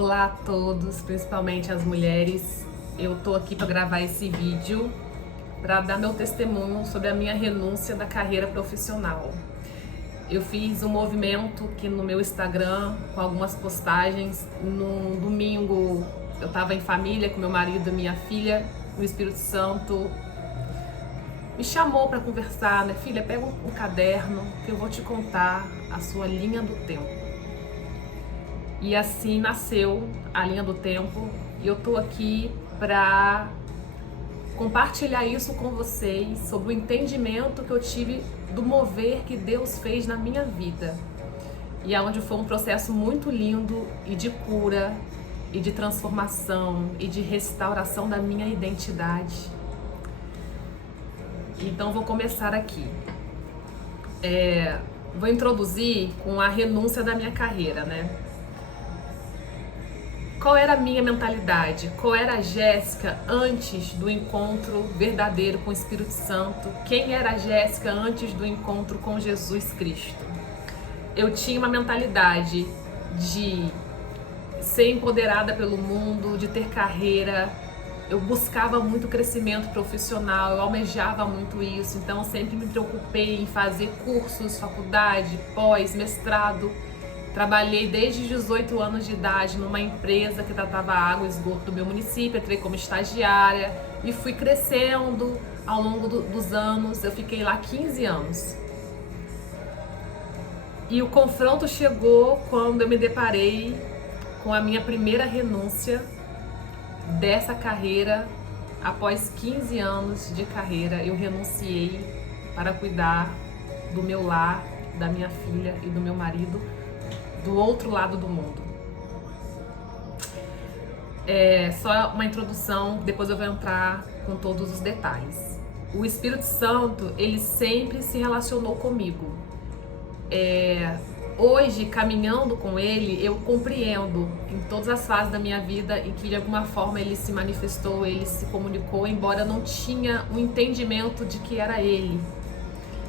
Olá a todos, principalmente as mulheres. Eu tô aqui para gravar esse vídeo para dar meu testemunho sobre a minha renúncia da carreira profissional. Eu fiz um movimento aqui no meu Instagram com algumas postagens. No domingo eu estava em família com meu marido e minha filha. O Espírito Santo me chamou para conversar, né? Filha, pega um caderno que eu vou te contar a sua linha do tempo. E assim nasceu a linha do tempo e eu tô aqui para compartilhar isso com vocês sobre o entendimento que eu tive do mover que Deus fez na minha vida. E aonde foi um processo muito lindo e de cura e de transformação e de restauração da minha identidade. Então vou começar aqui. Vou introduzir com a renúncia da minha carreira, né? Qual era a minha mentalidade? Qual era a Jéssica antes do encontro verdadeiro com o Espírito Santo? Quem era a Jéssica antes do encontro com Jesus Cristo? Eu tinha uma mentalidade de ser empoderada pelo mundo, de ter carreira. Eu buscava muito crescimento profissional, eu almejava muito isso. Então eu sempre me preocupei em fazer cursos, faculdade, pós, mestrado. Trabalhei desde 18 anos de idade numa empresa que tratava água e esgoto do meu município, entrei como estagiária e fui crescendo ao longo dos anos. Eu fiquei lá 15 anos. E o confronto chegou quando eu me deparei com a minha primeira renúncia dessa carreira. Após 15 anos de carreira, eu renunciei para cuidar do meu lar, da minha filha e do meu marido do outro lado do mundo. Só uma introdução, depois eu vou entrar com todos os detalhes. O Espírito Santo, ele sempre se relacionou comigo. Hoje, caminhando com ele, eu compreendo em todas as fases da minha vida em que de alguma forma ele se manifestou, ele se comunicou, embora eu não tinha um entendimento de que era ele.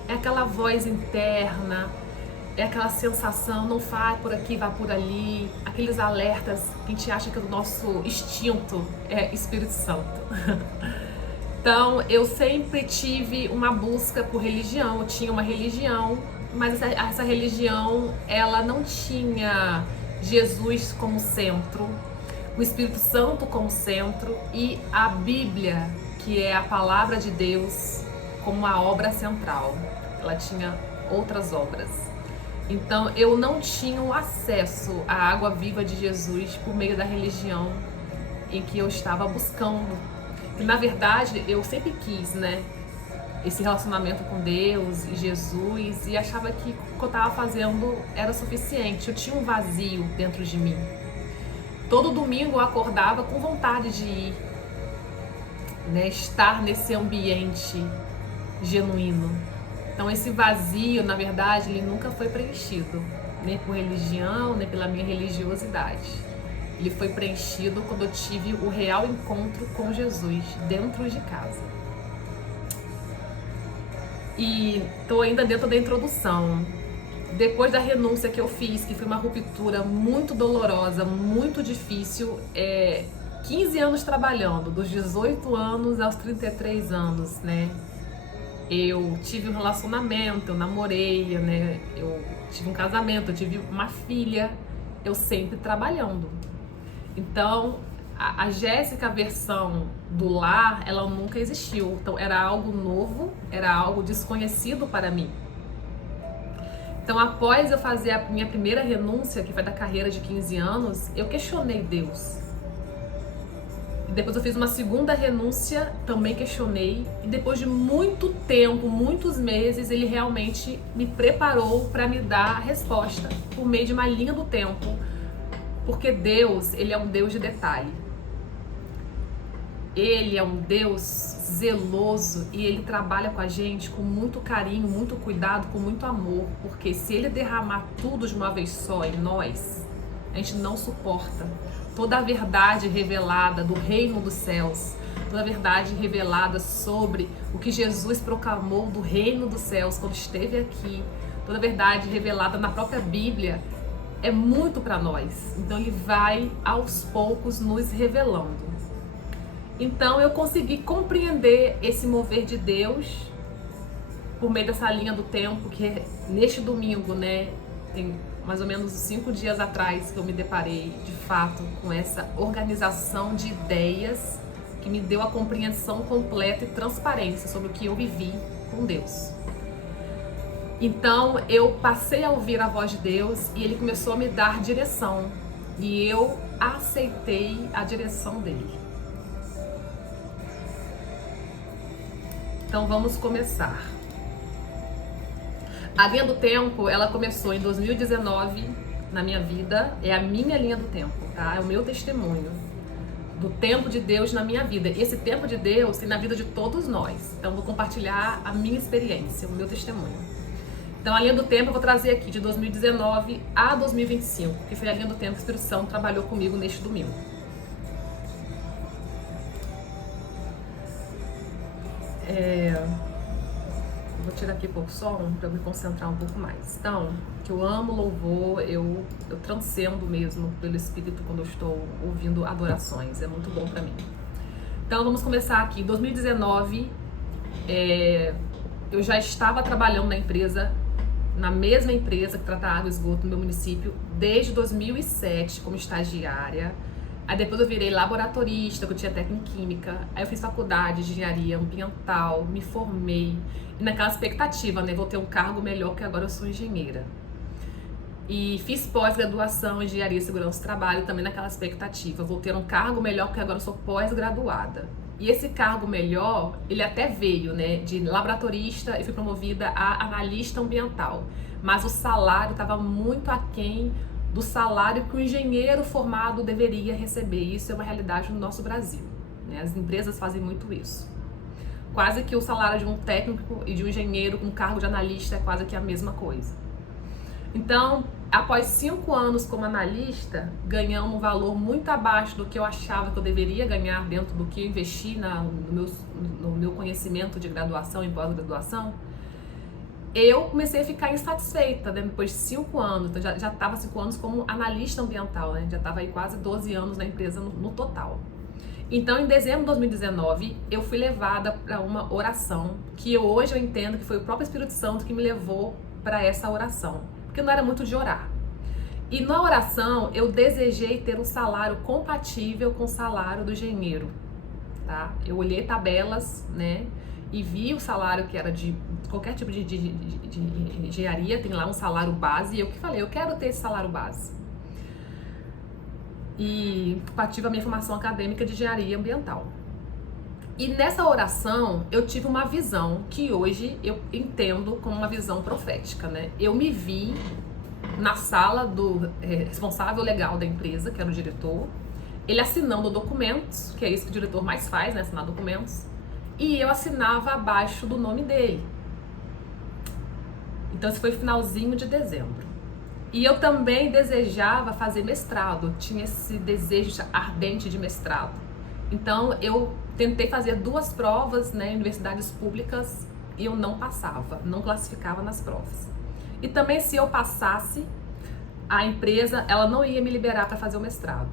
É aquela voz interna, é aquela sensação, não vá por aqui, vá por ali, aqueles alertas que a gente acha que o nosso instinto é Espírito Santo. Então, eu sempre tive uma busca por religião, eu tinha uma religião, mas essa religião, ela não tinha Jesus como centro, o Espírito Santo como centro e a Bíblia, que é a palavra de Deus, como uma obra central. Ela tinha outras obras. Então, eu não tinha o acesso à água viva de Jesus por meio da religião em que eu estava buscando. E, na verdade, eu sempre quis, né, esse relacionamento com Deus e Jesus e achava que o que eu estava fazendo era suficiente. Eu tinha um vazio dentro de mim. Todo domingo eu acordava com vontade de ir, né, estar nesse ambiente genuíno. Então esse vazio, na verdade, ele nunca foi preenchido, nem por religião, nem pela minha religiosidade. Ele foi preenchido quando eu tive o real encontro com Jesus dentro de casa. E estou ainda dentro da introdução. Depois da renúncia que eu fiz, que foi uma ruptura muito dolorosa, muito difícil, 15 anos trabalhando, dos 18 anos aos 33 anos, né? Eu tive um relacionamento, eu namorei, né? Eu tive um casamento, eu tive uma filha, eu sempre trabalhando. Então, a Jéssica versão do lar, ela nunca existiu. Então, era algo novo, era algo desconhecido para mim. Então, após eu fazer a minha primeira renúncia, que foi da carreira de 15 anos, eu questionei Deus. E depois eu fiz uma segunda renúncia, também questionei. E depois de muito tempo, muitos meses, ele realmente me preparou para me dar a resposta por meio de uma linha do tempo. Porque Deus, ele é um Deus de detalhe. Ele é um Deus zeloso e ele trabalha com a gente com muito carinho, muito cuidado, com muito amor. Porque se ele derramar tudo de uma vez só em nós, a gente não suporta. Toda a verdade revelada do reino dos céus, toda a verdade revelada sobre o que Jesus proclamou do reino dos céus quando esteve aqui, toda a verdade revelada na própria Bíblia, é muito para nós. Então ele vai aos poucos nos revelando. Então eu consegui compreender esse mover de Deus por meio dessa linha do tempo, que neste domingo, né, tem mais ou menos 5 dias atrás que eu me deparei de fato com essa organização de ideias que me deu a compreensão completa e transparência sobre o que eu vivi com Deus. Então eu passei a ouvir a voz de Deus e ele começou a me dar direção e eu aceitei a direção dele. Então vamos começar. A linha do tempo, ela começou em 2019 na minha vida, é a minha linha do tempo, tá? É o meu testemunho do tempo de Deus na minha vida. Esse tempo de Deus tem na vida de todos nós. Então vou compartilhar a minha experiência, o meu testemunho. Então a linha do tempo eu vou trazer aqui de 2019 a 2025, que foi a linha do tempo que o Espírito Santo trabalhou comigo neste domingo. Vou tirar aqui pouco som para eu me concentrar um pouco mais. Então, que eu amo louvor, eu transcendo mesmo pelo Espírito quando eu estou ouvindo adorações. É muito bom para mim. Então, vamos começar aqui. Em 2019, eu já estava trabalhando na empresa, na mesma empresa que trata água e esgoto no meu município, desde 2007 como estagiária. Aí depois eu virei laboratorista, que eu tinha técnica em química. Aí eu fiz faculdade de engenharia ambiental, me formei. E naquela expectativa, né? Vou ter um cargo melhor, porque agora eu sou engenheira. E fiz pós-graduação em engenharia e segurança do trabalho, também naquela expectativa. Vou ter um cargo melhor, porque agora eu sou pós-graduada. E esse cargo melhor, ele até veio, né? De laboratorista, e fui promovida a analista ambiental. Mas o salário estava muito aquém do salário que o engenheiro formado deveria receber. Isso é uma realidade no nosso Brasil, né? As empresas fazem muito isso. Quase que o salário de um técnico e de um engenheiro com cargo de analista é quase que a mesma coisa. Então, após 5 anos como analista, ganhando um valor muito abaixo do que eu achava que eu deveria ganhar dentro do que eu investi no meu conhecimento de graduação e pós-graduação, eu comecei a ficar insatisfeita, né? Depois de 5 anos. Então já estava 5 anos como analista ambiental, né? Já estava aí quase 12 anos na empresa no total. Então, em dezembro de 2019, eu fui levada para uma oração, que hoje eu entendo que foi o próprio Espírito Santo que me levou para essa oração, porque eu não era muito de orar. E na oração, eu desejei ter um salário compatível com o salário do engenheiro, tá? Eu olhei tabelas, né? E vi o salário que era de qualquer tipo de engenharia, tem lá um salário base, e eu que falei, eu quero ter esse salário base. E compatível a minha formação acadêmica de engenharia ambiental. E nessa oração, eu tive uma visão que hoje eu entendo como uma visão profética, né? Eu me vi na sala do responsável legal da empresa, que era o diretor, ele assinando documentos, que é isso que o diretor mais faz, né? Assinar documentos. E eu assinava abaixo do nome dele. Então esse foi finalzinho de dezembro. E eu também desejava fazer mestrado, tinha esse desejo ardente de mestrado. Então eu tentei fazer 2 provas, né, em universidades públicas, e eu não passava, não classificava nas provas. E também se eu passasse, a empresa ela não ia me liberar para fazer o mestrado.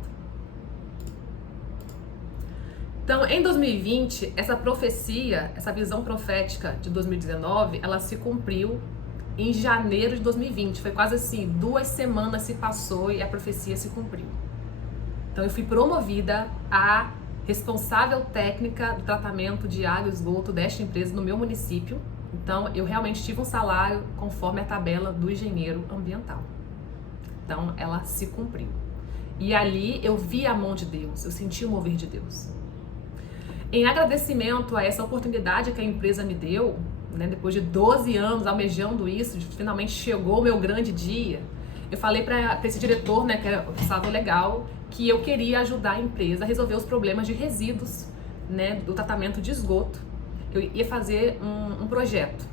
Então, em 2020, essa profecia, essa visão profética de 2019, ela se cumpriu em janeiro de 2020. Foi quase assim, 2 semanas se passou e a profecia se cumpriu. Então, eu fui promovida a responsável técnica do tratamento de água e esgoto desta empresa no meu município. Então, eu realmente tive um salário conforme a tabela do engenheiro ambiental. Então, ela se cumpriu. E ali eu vi a mão de Deus, eu senti o mover de Deus. Em agradecimento a essa oportunidade que a empresa me deu, né, depois de 12 anos almejando isso, finalmente chegou o meu grande dia, eu falei para esse diretor, né, que era o responsável legal, que eu queria ajudar a empresa a resolver os problemas de resíduos, né, do tratamento de esgoto. Eu ia fazer um projeto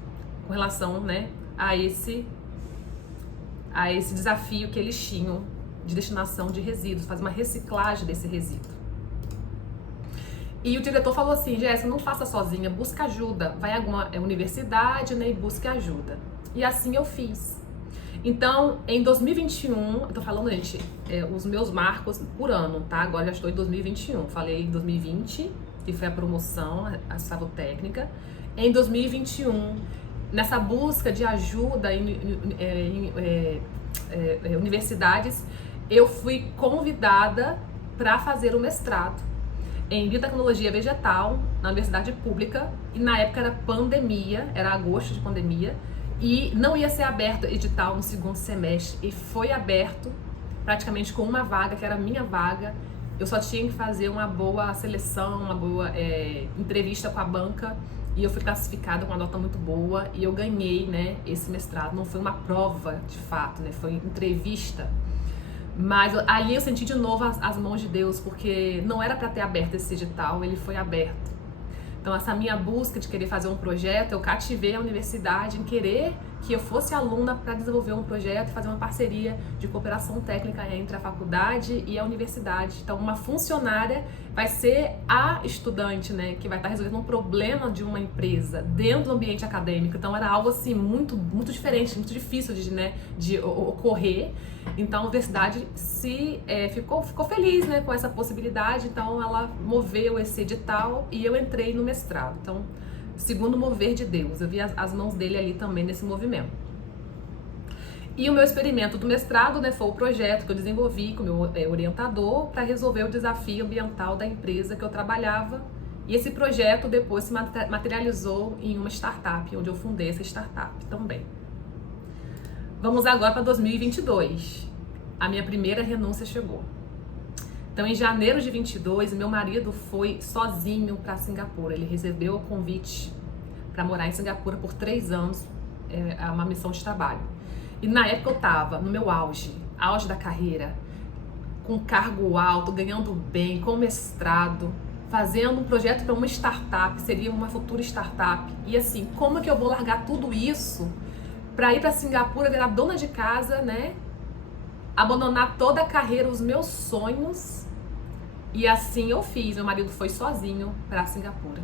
com relação, né, a esse desafio que eles tinham de destinação de resíduos, fazer uma reciclagem desse resíduo. E o diretor falou assim, Jéssica, não faça sozinha, busca ajuda, vai a alguma universidade, né, e busque ajuda. E assim eu fiz. Então, em 2021, eu tô falando, gente, os meus marcos por ano, tá? Agora já estou em 2021. Falei em 2020, que foi a promoção, a savotécnica. Em 2021, nessa busca de ajuda em universidades, eu fui convidada para fazer o mestrado em biotecnologia vegetal na universidade pública, e na época era pandemia, era agosto de pandemia, e não ia ser aberto edital no segundo semestre, e foi aberto praticamente com uma vaga, que era a minha vaga. Eu só tinha que fazer uma boa seleção, uma boa entrevista com a banca, e eu fui classificada com uma nota muito boa, e eu ganhei, né, esse mestrado. Não foi uma prova de fato, né, foi entrevista. Mas ali eu senti de novo as mãos de Deus, porque não era para ter aberto esse edital, ele foi aberto. Então, essa minha busca de querer fazer um projeto, eu cativei a universidade em querer que eu fosse aluna para desenvolver um projeto e fazer uma parceria de cooperação técnica entre a faculdade e a universidade. Então, uma funcionária vai ser a estudante, né, que vai estar resolvendo um problema de uma empresa dentro do ambiente acadêmico. Então, era algo assim muito diferente, muito difícil de ocorrer. Então, a universidade ficou feliz, né, com essa possibilidade. Então, ela moveu esse edital e eu entrei no mestrado. Então, segundo o mover de Deus, eu vi as mãos dele ali também nesse movimento. E o meu experimento do mestrado, né, foi o projeto que eu desenvolvi com o meu orientador para resolver o desafio ambiental da empresa que eu trabalhava. E esse projeto depois se materializou em uma startup, onde eu fundei essa startup também. Vamos agora para 2022. A minha primeira renúncia chegou. Então, em janeiro de 22, meu marido foi sozinho para Singapura. Ele recebeu o convite para morar em Singapura por 3 anos, uma missão de trabalho. E na época eu estava no meu auge da carreira, com cargo alto, ganhando bem, com mestrado, fazendo um projeto para uma startup, seria uma futura startup. E assim, como é que eu vou largar tudo isso para ir para Singapura, virar dona de casa, né? Abandonar toda a carreira, os meus sonhos. E assim eu fiz. Meu marido foi sozinho para Singapura.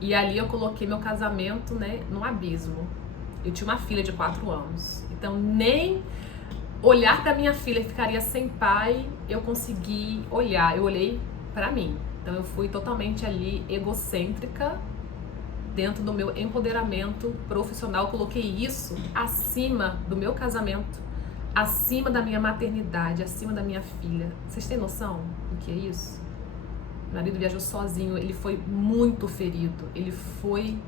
E ali eu coloquei meu casamento, né, no abismo. Eu tinha uma filha de 4 anos. Então nem olhar para minha filha, que ficaria sem pai, eu consegui olhar. Eu olhei para mim. Então eu fui totalmente ali egocêntrica dentro do meu empoderamento profissional. Eu coloquei isso acima do meu casamento, acima da minha maternidade, acima da minha filha. Vocês têm noção do que é isso? Meu marido viajou sozinho, ele foi muito ferido, ele foi...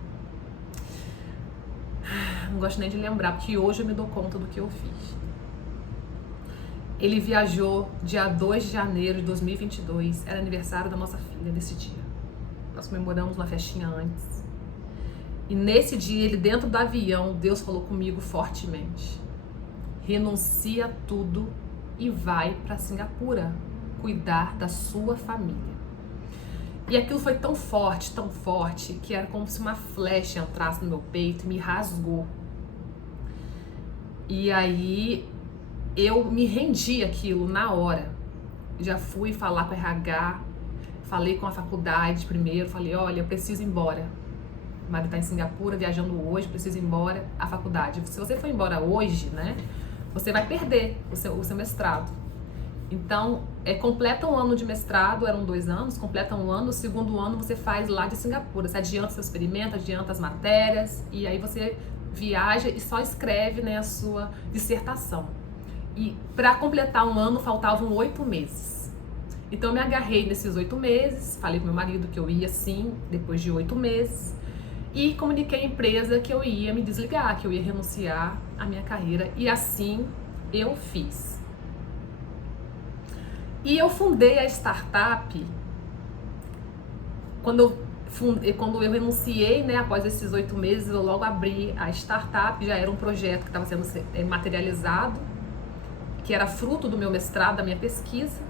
Não gosto nem de lembrar, porque hoje eu me dou conta do que eu fiz. Ele viajou dia 2 de janeiro de 2022, era aniversário da nossa filha nesse dia. Nós comemoramos uma festinha antes. E nesse dia, ele dentro do avião, Deus falou comigo fortemente: renuncia tudo e vai para Singapura cuidar da sua família. E aquilo foi tão forte, que era como se uma flecha entrasse no meu peito e me rasgou. E aí eu me rendi àquilo na hora. Já fui falar com a RH, falei com a faculdade primeiro, falei: olha, eu preciso ir embora. O marido está em Singapura, viajando hoje, preciso ir embora à faculdade. Se você for embora hoje, né, você vai perder o seu mestrado. Então, completa um ano de mestrado, eram 2 anos, completa um ano, o segundo ano você faz lá de Singapura. Você adianta seu experimento, adianta as matérias, e aí você viaja e só escreve, né, a sua dissertação. E para completar um ano, faltavam 8 meses. Então, eu me agarrei nesses 8 meses, falei com meu marido que eu ia sim, depois de 8 meses, e comuniquei à empresa que eu ia me desligar, que eu ia renunciar à minha carreira, e assim eu fiz. E eu fundei a startup quando eu renunciei, né, após esses 8 meses, eu logo abri a startup. Já era um projeto que estava sendo materializado, que era fruto do meu mestrado, da minha pesquisa,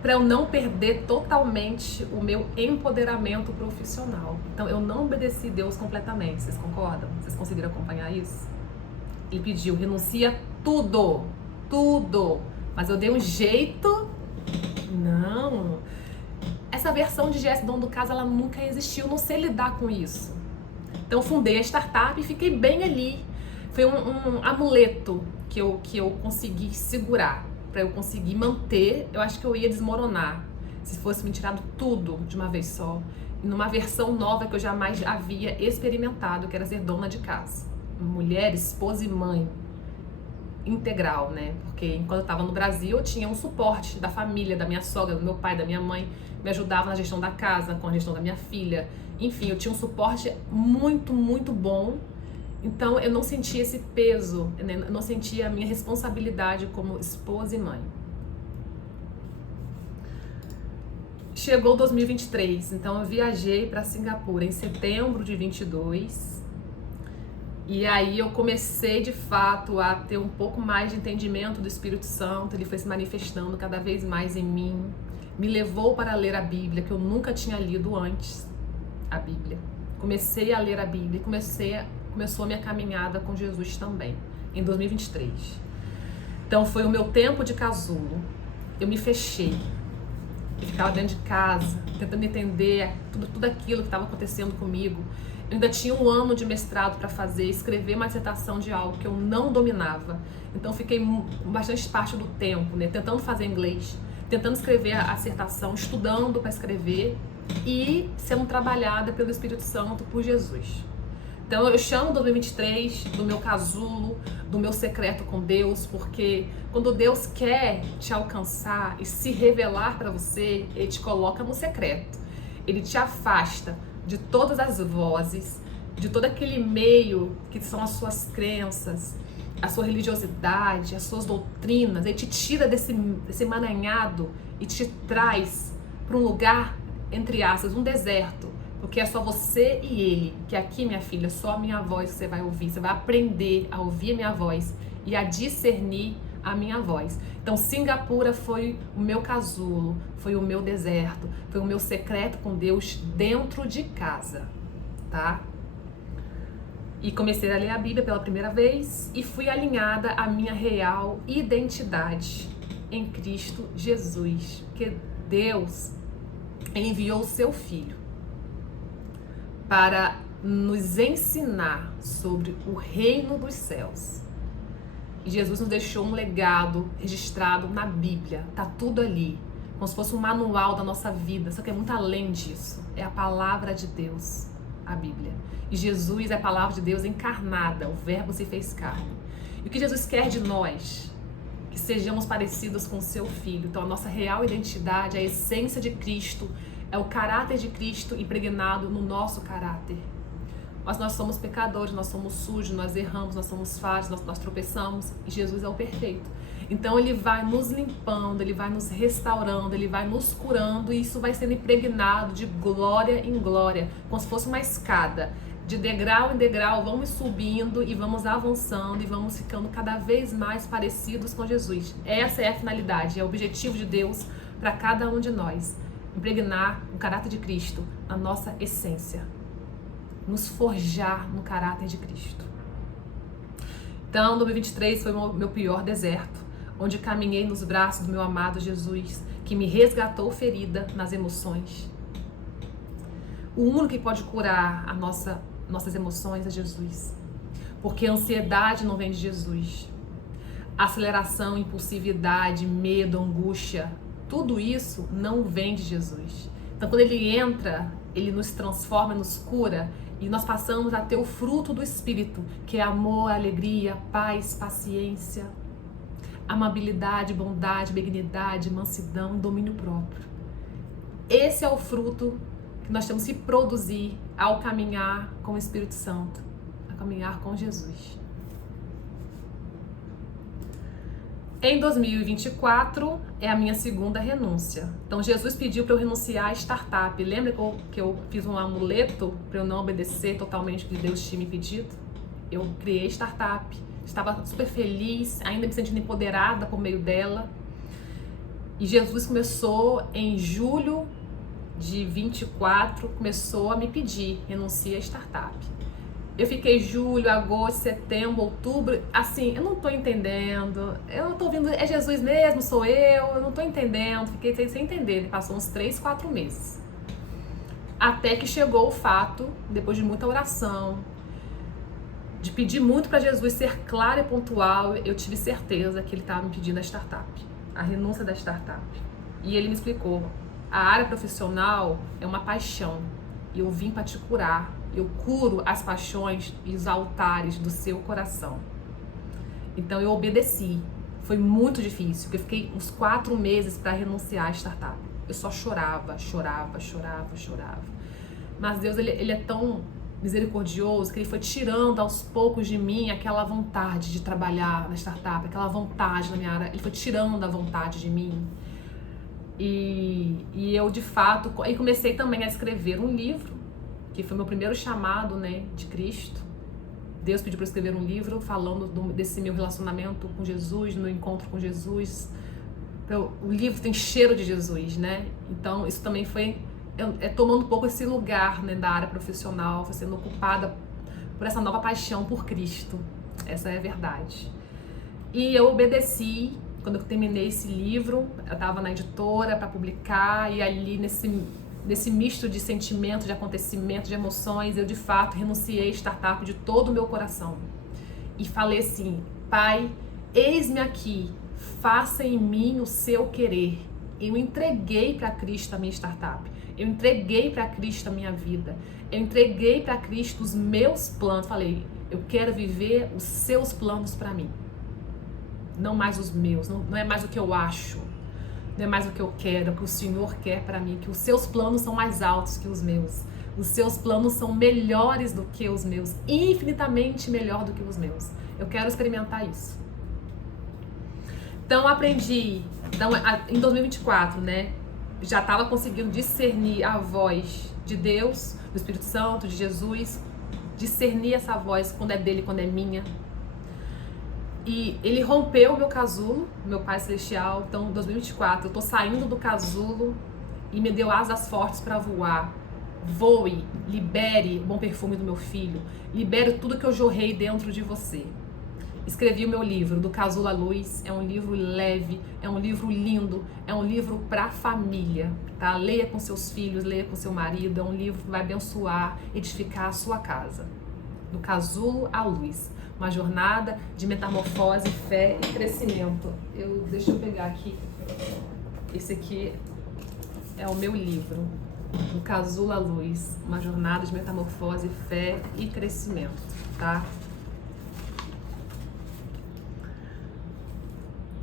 para eu não perder totalmente o meu empoderamento profissional. Então eu não obedeci Deus completamente, vocês concordam? Vocês conseguiram acompanhar isso? Ele pediu: renuncia tudo, mas eu dei um jeito. Não, essa versão de Jesse, dono do caso, ela nunca existiu, não sei lidar com isso. Então fundei a startup e fiquei bem ali, Foi um amuleto que eu consegui segurar, para eu conseguir manter. Eu acho que eu ia desmoronar se fosse me tirado tudo de uma vez só, numa versão nova que eu jamais havia experimentado, que era ser dona de casa, mulher, esposa e mãe integral, né? Porque enquanto eu estava no Brasil, eu tinha um suporte da família, da minha sogra, do meu pai, da minha mãe, me ajudava na gestão da casa, com a gestão da minha filha. Enfim, eu tinha um suporte muito, muito bom. Então eu não sentia esse peso, né? Eu não sentia a minha responsabilidade como esposa e mãe. Chegou 2023, então eu viajei para Singapura em setembro de 22. E aí eu comecei de fato a ter um pouco mais de entendimento do Espírito Santo. Ele foi se manifestando cada vez mais em mim. Me levou para ler a Bíblia, que eu nunca tinha lido antes, a Bíblia. Comecei a ler a Bíblia e começou a minha caminhada com Jesus também, em 2023. Então foi o meu tempo de casulo. Eu me fechei. Eu ficava dentro de casa, tentando entender tudo aquilo que estava acontecendo comigo. Eu ainda tinha um ano de mestrado para fazer, escrever uma dissertação de algo que eu não dominava. Então fiquei bastante parte do tempo, né, tentando fazer inglês, tentando escrever a dissertação, estudando para escrever e sendo trabalhada pelo Espírito Santo, por Jesus. Então eu chamo 2023 do meu casulo, do meu secreto com Deus, porque quando Deus quer te alcançar e se revelar para você, Ele te coloca no secreto. Ele te afasta de todas as vozes, de todo aquele meio que são as suas crenças, a sua religiosidade, as suas doutrinas. Ele te tira desse emaranhado e te traz para um lugar, entre aspas, um deserto, porque é só você e ele, que aqui, minha filha, só a minha voz que você vai ouvir. Você vai aprender a ouvir a minha voz e a discernir a minha voz. Então Singapura foi o meu casulo, foi o meu deserto, foi o meu secreto com Deus dentro de casa, tá? E comecei a ler a Bíblia pela primeira vez e fui alinhada à minha real identidade em Cristo Jesus, porque Deus enviou o seu Filho para nos ensinar sobre o reino dos céus. E Jesus nos deixou um legado registrado na Bíblia, tá tudo ali, como se fosse um manual da nossa vida, só que é muito além disso, é a palavra de Deus, a Bíblia. E Jesus é a palavra de Deus encarnada, o verbo se fez carne. E o que Jesus quer de nós? Que sejamos parecidos com o seu Filho. Então a nossa real identidade, a essência de Cristo, é o caráter de Cristo impregnado no nosso caráter. Mas nós somos pecadores, nós somos sujos, nós erramos, nós somos falhos, nós tropeçamos, e Jesus é o perfeito. Então ele vai nos limpando, ele vai nos restaurando, ele vai nos curando, e isso vai sendo impregnado de glória em glória, como se fosse uma escada. De degrau em degrau, vamos subindo e vamos avançando e vamos ficando cada vez mais parecidos com Jesus. Essa é a finalidade, é o objetivo de Deus para cada um de nós. Impregnar o caráter de Cristo na nossa essência. Nos forjar no caráter de Cristo. Então, 2023 foi o meu pior deserto, onde caminhei nos braços do meu amado Jesus, que me resgatou ferida nas emoções. O único que pode curar nossas emoções é Jesus, porque a ansiedade não vem de Jesus. Aceleração, impulsividade, medo, angústia, tudo isso não vem de Jesus. Então, quando ele entra, ele nos transforma, nos cura, e nós passamos a ter o fruto do Espírito, que é amor, alegria, paz, paciência, amabilidade, bondade, benignidade, mansidão, domínio próprio. Esse é o fruto que nós temos que produzir ao caminhar com o Espírito Santo, a caminhar com Jesus. Em 2024 é a minha segunda renúncia. Então Jesus pediu para eu renunciar à startup. Lembra que eu fiz um amuleto para eu não obedecer totalmente o que Deus tinha me pedido? Eu criei startup, estava super feliz, ainda me sentindo empoderada por meio dela. E Jesus começou em julho de 24, começou a me pedir, renuncia à startup. Eu fiquei julho, agosto, setembro, outubro, assim, eu não tô entendendo, eu não tô ouvindo, é Jesus mesmo, sou eu não tô entendendo, fiquei sem entender, passou uns 3, 4 meses. Até que chegou o fato, depois de muita oração, de pedir muito para Jesus ser claro e pontual, eu tive certeza que ele estava me pedindo a startup, a renúncia da startup. E ele me explicou, a área profissional é uma paixão, e eu vim para te curar, eu curo as paixões e os altares do seu coração. Então eu obedeci, foi muito difícil, porque eu fiquei uns 4 meses para renunciar à startup. Eu só chorava. Mas Deus, ele é tão misericordioso que ele foi tirando aos poucos de mim aquela vontade de trabalhar na startup, aquela vontade na minha área, ele foi tirando a vontade de mim. E eu, de fato, aí comecei também a escrever um livro, que foi meu primeiro chamado, né, de Cristo. Deus pediu para eu escrever um livro falando desse meu relacionamento com Jesus, do meu encontro com Jesus. O livro tem cheiro de Jesus, né? Então, isso também foi tomando um pouco esse lugar, né, da área profissional, foi sendo ocupada por essa nova paixão por Cristo. Essa é a verdade. E eu obedeci. Quando eu terminei esse livro, eu estava na editora para publicar, e ali nesse misto de sentimentos, de acontecimentos, de emoções, eu de fato renunciei à startup de todo o meu coração. E falei assim, Pai, eis-me aqui, faça em mim o seu querer. Eu entreguei para Cristo a minha startup, eu entreguei para Cristo a minha vida, eu entreguei para Cristo os meus planos. Falei, eu quero viver os seus planos para mim. Não mais os meus, não é mais o que eu acho, não é mais o que eu quero, é o que o Senhor quer para mim, que os seus planos são mais altos que os meus, os seus planos são melhores do que os meus, infinitamente melhor do que os meus. Eu quero experimentar isso. Então aprendi, em 2024, né, já estava conseguindo discernir a voz de Deus, do Espírito Santo, de Jesus, discernir essa voz quando é dele, quando é minha. E ele rompeu o meu casulo, meu Pai Celestial. Então, em 2024, eu tô saindo do casulo e me deu asas fortes para voar. Voe, libere o bom perfume do meu filho, libere tudo que eu jorrei dentro de você. Escrevi o meu livro, Do Casulo à Luz. É um livro leve, é um livro lindo, é um livro para família, tá? Leia com seus filhos, leia com seu marido. É um livro que vai abençoar, edificar a sua casa. Do Casulo à Luz. Uma jornada de metamorfose, fé e crescimento. Deixa eu pegar aqui. Esse aqui é o meu livro. Do Casulo à Luz. Uma jornada de metamorfose, fé e crescimento, tá?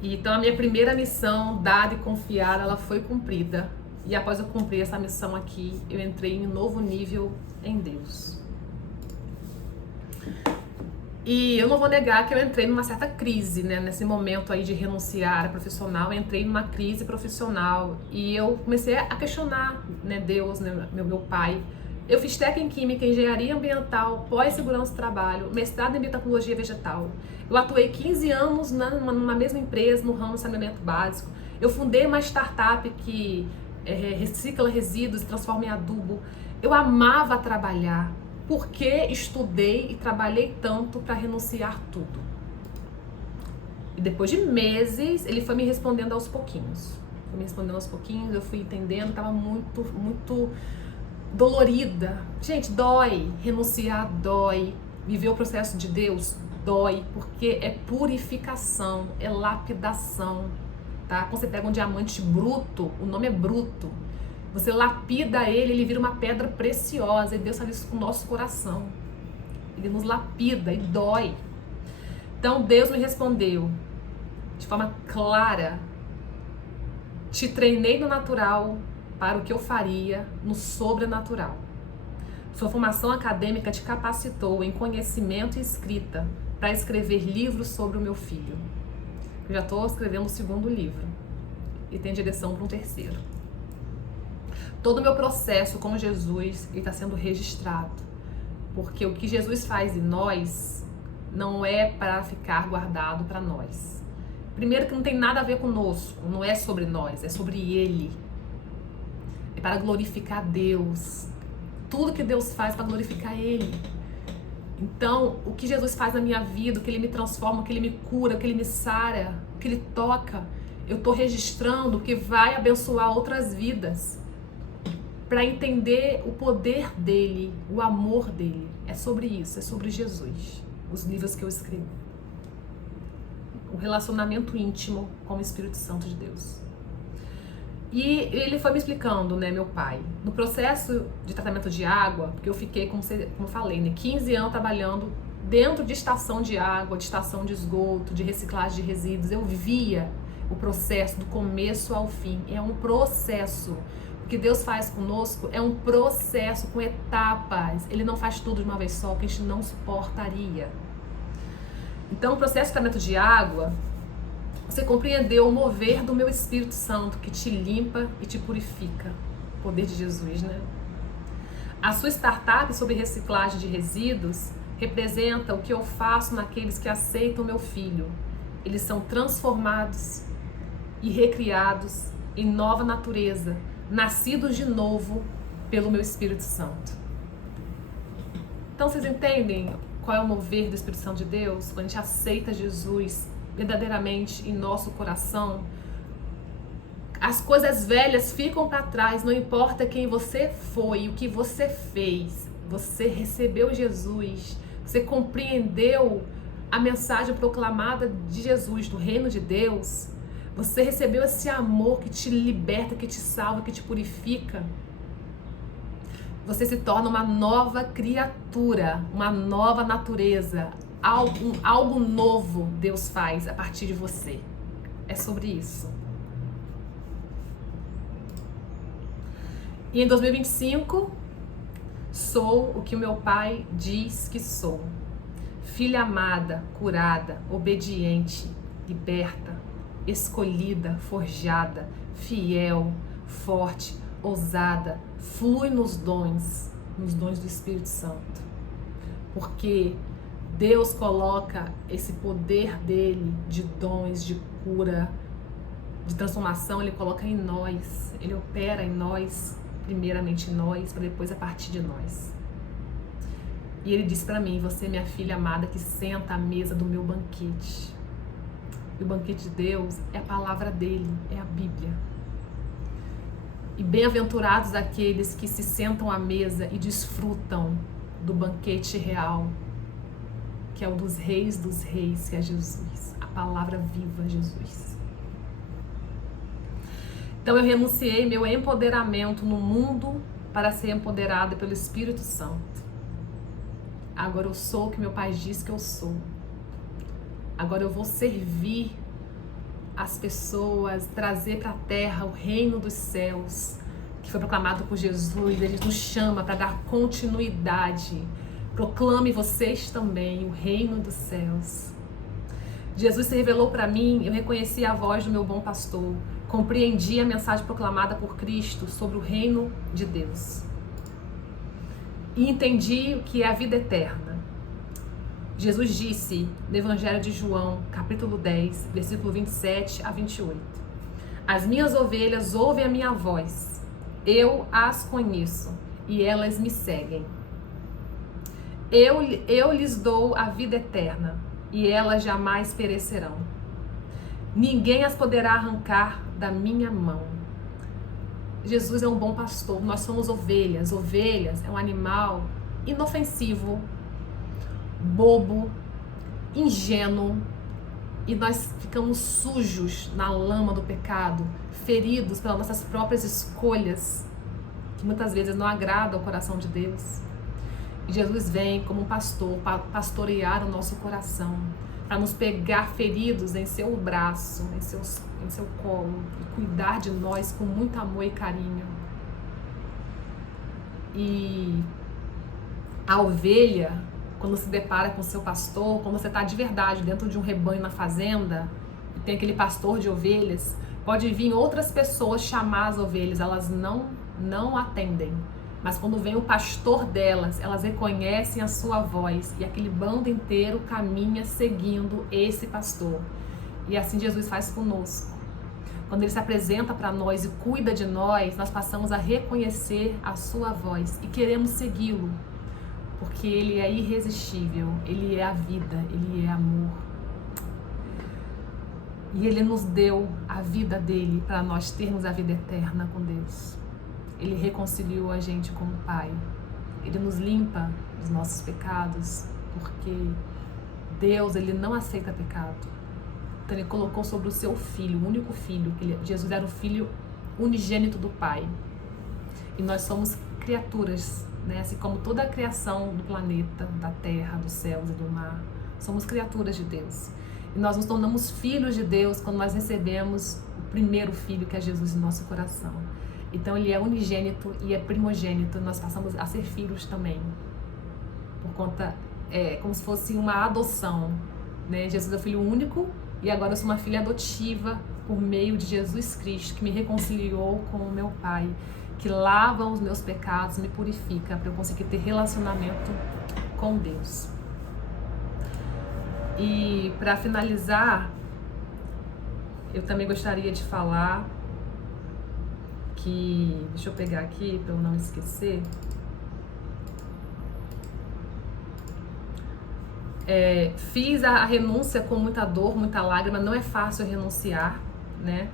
Então a minha primeira missão, dada e confiada, ela foi cumprida. E após eu cumprir essa missão aqui, eu entrei em um novo nível em Deus. E eu não vou negar que eu entrei numa certa crise, né? Nesse momento aí de renunciar à área profissional, eu entrei numa crise profissional. E eu comecei a questionar, né, Deus, né, meu pai. Eu fiz técnica em Química, Engenharia Ambiental, pós-segurança do trabalho, mestrado em Biotecnologia Vegetal. Eu atuei 15 anos numa mesma empresa, no ramo de saneamento básico. Eu fundei uma startup que recicla resíduos e transforma em adubo. Eu amava trabalhar. Por que estudei e trabalhei tanto para renunciar tudo? E depois de meses, ele foi me respondendo aos pouquinhos. Eu fui entendendo, estava muito dolorida. Gente, dói. Renunciar dói. Viver o processo de Deus dói, porque é purificação, é lapidação, tá? Quando você pega um diamante bruto, o nome é bruto, você lapida ele, ele vira uma pedra preciosa, e Deus faz isso com o nosso coração. Ele nos lapida e dói. Então Deus me respondeu de forma clara: te treinei no natural para o que eu faria no sobrenatural. Sua formação acadêmica te capacitou em conhecimento e escrita para escrever livros sobre o meu filho. Eu já estou escrevendo o 2º livro e tem direção para um 3º. Todo o meu processo com Jesus está sendo registrado, porque o que Jesus faz em nós não é para ficar guardado para nós. Primeiro que não tem nada a ver conosco, não é sobre nós, é sobre Ele. É para glorificar Deus. Tudo que Deus faz é para glorificar Ele. Então, o que Jesus faz na minha vida, o que Ele me transforma, o que Ele me cura, o que Ele me sara, o que Ele toca, eu estou registrando, que vai abençoar outras vidas. Para entender o poder dele, o amor dele. É sobre isso, é sobre Jesus. os livros que eu escrevi. O relacionamento íntimo com o Espírito Santo de Deus. E ele foi me explicando, né, meu pai, no processo de tratamento de água, porque eu fiquei, como eu falei, né, 15 anos trabalhando dentro de estação de água, de estação de esgoto, de reciclagem de resíduos. Eu via o processo do começo ao fim. É um processo. O que Deus faz conosco é um processo com etapas. Ele não faz tudo de uma vez só, que a gente não suportaria. Então, o processo de tratamento de água, você compreendeu o mover do meu Espírito Santo, que te limpa e te purifica. O poder de Jesus, né? A sua startup sobre reciclagem de resíduos representa o que eu faço naqueles que aceitam meu filho. Eles são transformados e recriados em nova natureza, nascidos de novo pelo meu Espírito Santo. Então, vocês entendem qual é o mover do Espírito Santo de Deus? Quando a gente aceita Jesus verdadeiramente em nosso coração, as coisas velhas ficam para trás, não importa quem você foi, o que você fez. Você recebeu Jesus, você compreendeu a mensagem proclamada de Jesus, do reino de Deus. Você recebeu esse amor que te liberta, que te salva, que te purifica. Você se torna uma nova criatura, uma nova natureza. Algo novo Deus faz a partir de você. É sobre isso. E em 2025, sou o que o meu pai diz que sou. Filha amada, curada, obediente, liberta, escolhida, forjada, fiel, forte, ousada, flui nos dons do Espírito Santo. Porque Deus coloca esse poder dele de dons, de cura, de transformação, ele coloca em nós. Ele opera em nós, primeiramente em nós, para depois a partir de nós. E ele disse para mim: você é minha filha amada que senta à mesa do meu banquete. E o banquete de Deus é a palavra dele, é a Bíblia. E bem-aventurados aqueles que se sentam à mesa e desfrutam do banquete real, que é o dos reis, que é Jesus, a palavra viva, Jesus. Então eu renunciei meu empoderamento no mundo para ser empoderada pelo Espírito Santo. Agora eu sou o que meu pai diz que eu sou. Agora eu vou servir as pessoas, trazer para a terra o reino dos céus, que foi proclamado por Jesus. Ele nos chama para dar continuidade. Proclame vocês também o reino dos céus. Jesus se revelou para mim, eu reconheci a voz do meu bom pastor, compreendi a mensagem proclamada por Cristo sobre o reino de Deus. E entendi o que é a vida eterna. Jesus disse no Evangelho de João, capítulo 10, versículo 27 a 28. As minhas ovelhas ouvem a minha voz, eu as conheço e elas me seguem. Eu lhes dou a vida eterna e elas jamais perecerão. Ninguém as poderá arrancar da minha mão. Jesus é um bom pastor, nós somos ovelhas. Ovelhas é um animal inofensivo, bobo, ingênuo, e nós ficamos sujos na lama do pecado, feridos pelas nossas próprias escolhas, que muitas vezes não agradam ao coração de Deus. E Jesus vem como um pastor para pastorear o nosso coração, para nos pegar feridos em seu braço, em seu colo, e cuidar de nós com muito amor e carinho. E a ovelha, quando se depara com o seu pastor, quando você está de verdade dentro de um rebanho na fazenda, e tem aquele pastor de ovelhas, pode vir outras pessoas chamar as ovelhas, elas não atendem. Mas quando vem o pastor delas, elas reconhecem a sua voz, e aquele bando inteiro caminha seguindo esse pastor. E assim Jesus faz conosco. Quando ele se apresenta para nós e cuida de nós, nós passamos a reconhecer a sua voz e queremos segui-lo, porque ele é irresistível, ele é a vida, ele é amor. E ele nos deu a vida dele para nós termos a vida eterna com Deus. Ele reconciliou a gente com o Pai. Ele nos limpa dos nossos pecados, porque Deus, ele não aceita pecado. Então ele colocou sobre o seu filho, o único filho, Jesus era o filho unigênito do Pai. E nós somos criaturas, né? Assim como toda a criação do planeta, da terra, dos céus e do mar. Somos criaturas de Deus. E nós nos tornamos filhos de Deus quando nós recebemos o primeiro filho, que é Jesus, em nosso coração. Então ele é unigênito e é primogênito. Nós passamos a ser filhos também. Por conta, como se fosse uma adoção, né? Jesus é o filho único e agora eu sou uma filha adotiva por meio de Jesus Cristo, que me reconciliou com o meu Pai, que lava os meus pecados, me purifica para eu conseguir ter relacionamento com Deus. E para finalizar, eu também gostaria de falar que, deixa eu pegar aqui para eu não esquecer, fiz a renúncia com muita dor, muita lágrima. Não é fácil renunciar, né?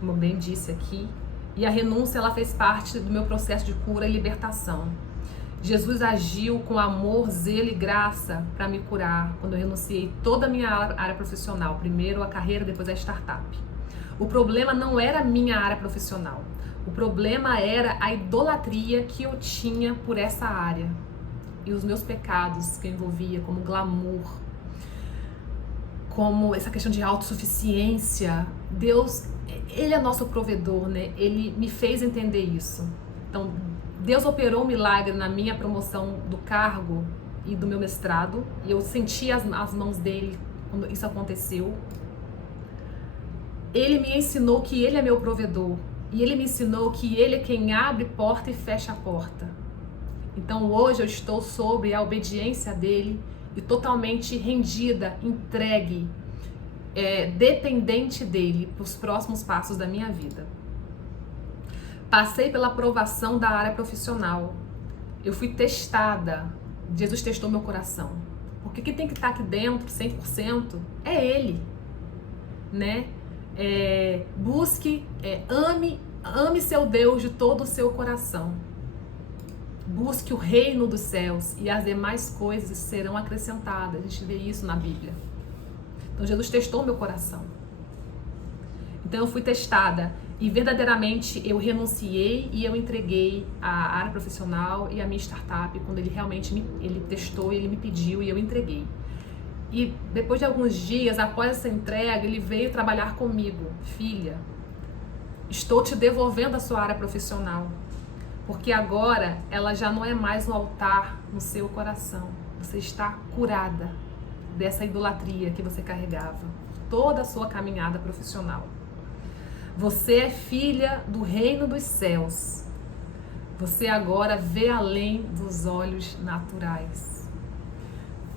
Como eu bem disse aqui. E a renúncia, ela fez parte do meu processo de cura e libertação. Jesus agiu com amor, zelo e graça para me curar quando eu renunciei toda a minha área profissional. Primeiro a carreira, depois a startup. O problema não era a minha área profissional. O problema era a idolatria que eu tinha por essa área. E os meus pecados que eu envolvia, como glamour, como essa questão de autossuficiência. Deus, ele é nosso provedor, né? Ele me fez entender isso. Então, Deus operou um milagre na minha promoção do cargo e do meu mestrado. E eu senti as mãos dele quando isso aconteceu. Ele me ensinou que ele é meu provedor. E ele me ensinou que ele é quem abre porta e fecha a porta. Então hoje eu estou sob a obediência dele e totalmente rendida, entregue, dependente dele para os próximos passos da minha vida. Passei pela aprovação da área profissional. Eu fui testada. Jesus testou meu coração. Porque quem tem que estar aqui dentro 100% é ele, né? Busque, ame seu Deus de todo o seu coração. Busque o reino dos céus e as demais coisas serão acrescentadas. A gente vê isso na Bíblia. Então Jesus testou meu coração. Então eu fui testada e verdadeiramente eu renunciei e eu entreguei a área profissional e a minha startup quando ele realmente ele testou, ele me pediu e eu entreguei. E depois de alguns dias, após essa entrega, ele veio trabalhar comigo. Filha, estou te devolvendo a sua área profissional. Porque agora ela já não é mais no altar no seu coração. Você está curada dessa idolatria que você carregava. Toda a sua caminhada profissional. Você é filha do reino dos céus. Você agora vê além dos olhos naturais.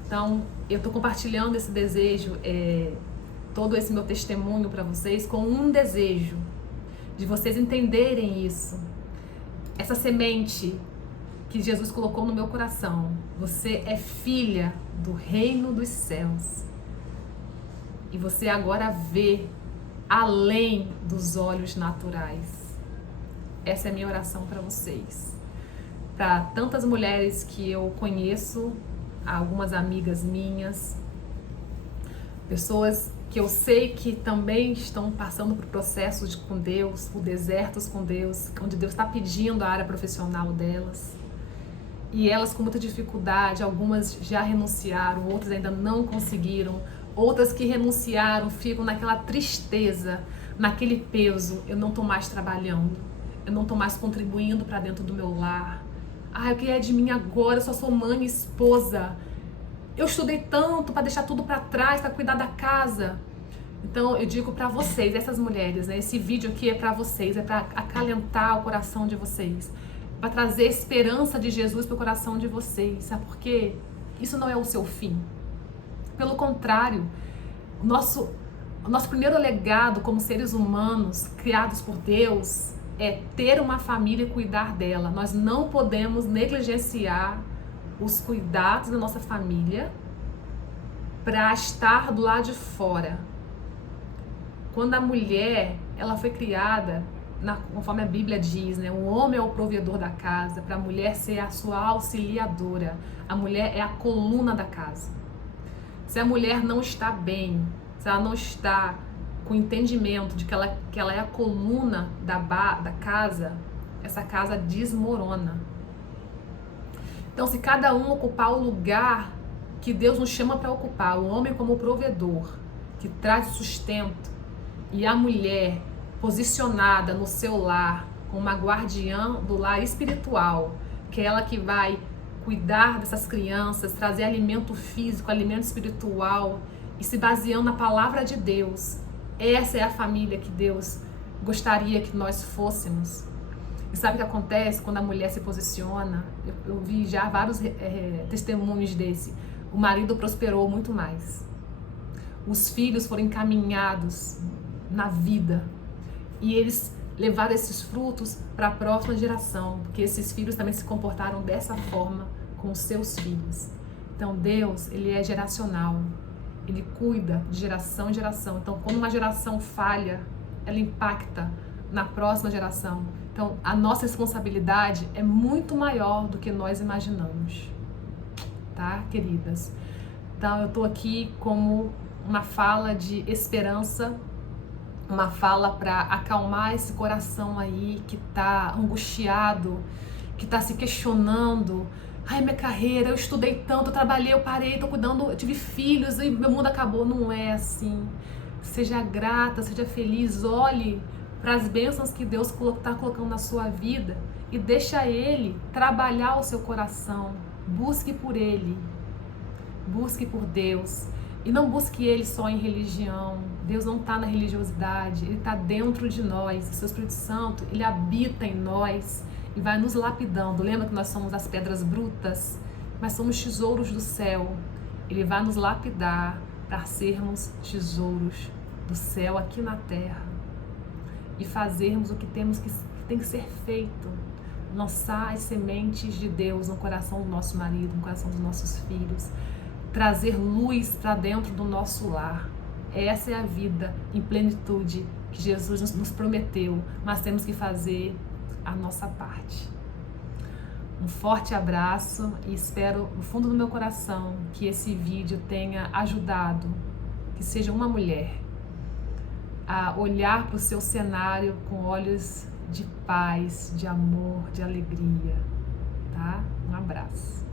Então, eu estou compartilhando esse desejo, todo esse meu testemunho para vocês com um desejo de vocês entenderem isso. Essa semente que Jesus colocou no meu coração. Você é filha do reino dos céus. E você agora vê além dos olhos naturais. Essa é a minha oração para vocês. Para tantas mulheres que eu conheço, algumas amigas minhas, pessoas que eu sei que também estão passando por processos com Deus, por desertos com Deus, onde Deus está pedindo a área profissional delas. E elas com muita dificuldade, algumas já renunciaram, outras ainda não conseguiram. Outras que renunciaram ficam naquela tristeza, naquele peso. Eu não estou mais trabalhando, eu não estou mais contribuindo para dentro do meu lar. O que é de mim agora? Eu só sou mãe e esposa. Eu estudei tanto para deixar tudo para trás, para cuidar da casa. Então eu digo para vocês, essas mulheres, né? Esse vídeo aqui é para vocês, é para acalentar o coração de vocês, para trazer esperança de Jesus para o coração de vocês. Sabe por quê? Isso não é o seu fim. Pelo contrário, o nosso primeiro legado como seres humanos criados por Deus é ter uma família e cuidar dela. Nós não podemos negligenciar os cuidados da nossa família para estar do lado de fora. Quando a mulher, ela foi criada, conforme a Bíblia diz, né? O homem é o provedor da casa, para a mulher ser a sua auxiliadora. A mulher é a coluna da casa. Se a mulher não está bem, se ela não está com entendimento de que ela é a coluna da casa, essa casa desmorona. Então, se cada um ocupar o lugar que Deus nos chama para ocupar, o homem como provedor, que traz sustento, e a mulher posicionada no seu lar, como uma guardiã do lar espiritual, que é ela que vai cuidar dessas crianças, trazer alimento físico, alimento espiritual, e se baseando na palavra de Deus. Essa é a família que Deus gostaria que nós fôssemos. E sabe o que acontece quando a mulher se posiciona? Eu vi já vários testemunhos desse. O marido prosperou muito mais. Os filhos foram encaminhados na vida. E eles levaram esses frutos para a próxima geração. Porque esses filhos também se comportaram dessa forma com os seus filhos. Então Deus, Ele é geracional. Ele cuida de geração em geração. Então quando uma geração falha, ela impacta na próxima geração. Então a nossa responsabilidade é muito maior do que nós imaginamos. Tá, queridas? Então eu tô aqui como uma fala de esperança, uma fala para acalmar esse coração aí que tá angustiado, que tá se questionando. Ai, minha carreira, eu estudei tanto, eu trabalhei, eu parei, tô cuidando, eu tive filhos e meu mundo acabou. Não é assim. Seja grata, seja feliz, olhe para as bênçãos que Deus está colocando na sua vida e deixa Ele trabalhar o seu coração. Busque por Ele, busque por Deus e não busque Ele só em religião. Deus não está na religiosidade, Ele está dentro de nós. O seu Espírito Santo, Ele habita em nós e vai nos lapidando. Lembra que nós somos as pedras brutas, mas somos tesouros do céu. Ele vai nos lapidar para sermos tesouros do céu aqui na terra e fazermos o que tem que ser feito. Lançar as sementes de Deus no coração do nosso marido, no coração dos nossos filhos, trazer luz para dentro do nosso lar. Essa é a vida em plenitude que Jesus nos prometeu, mas temos que fazer a nossa parte. Um forte abraço e espero no fundo do meu coração que esse vídeo tenha ajudado, que seja uma mulher a olhar para o seu cenário com olhos de paz, de amor, de alegria, tá? Um abraço.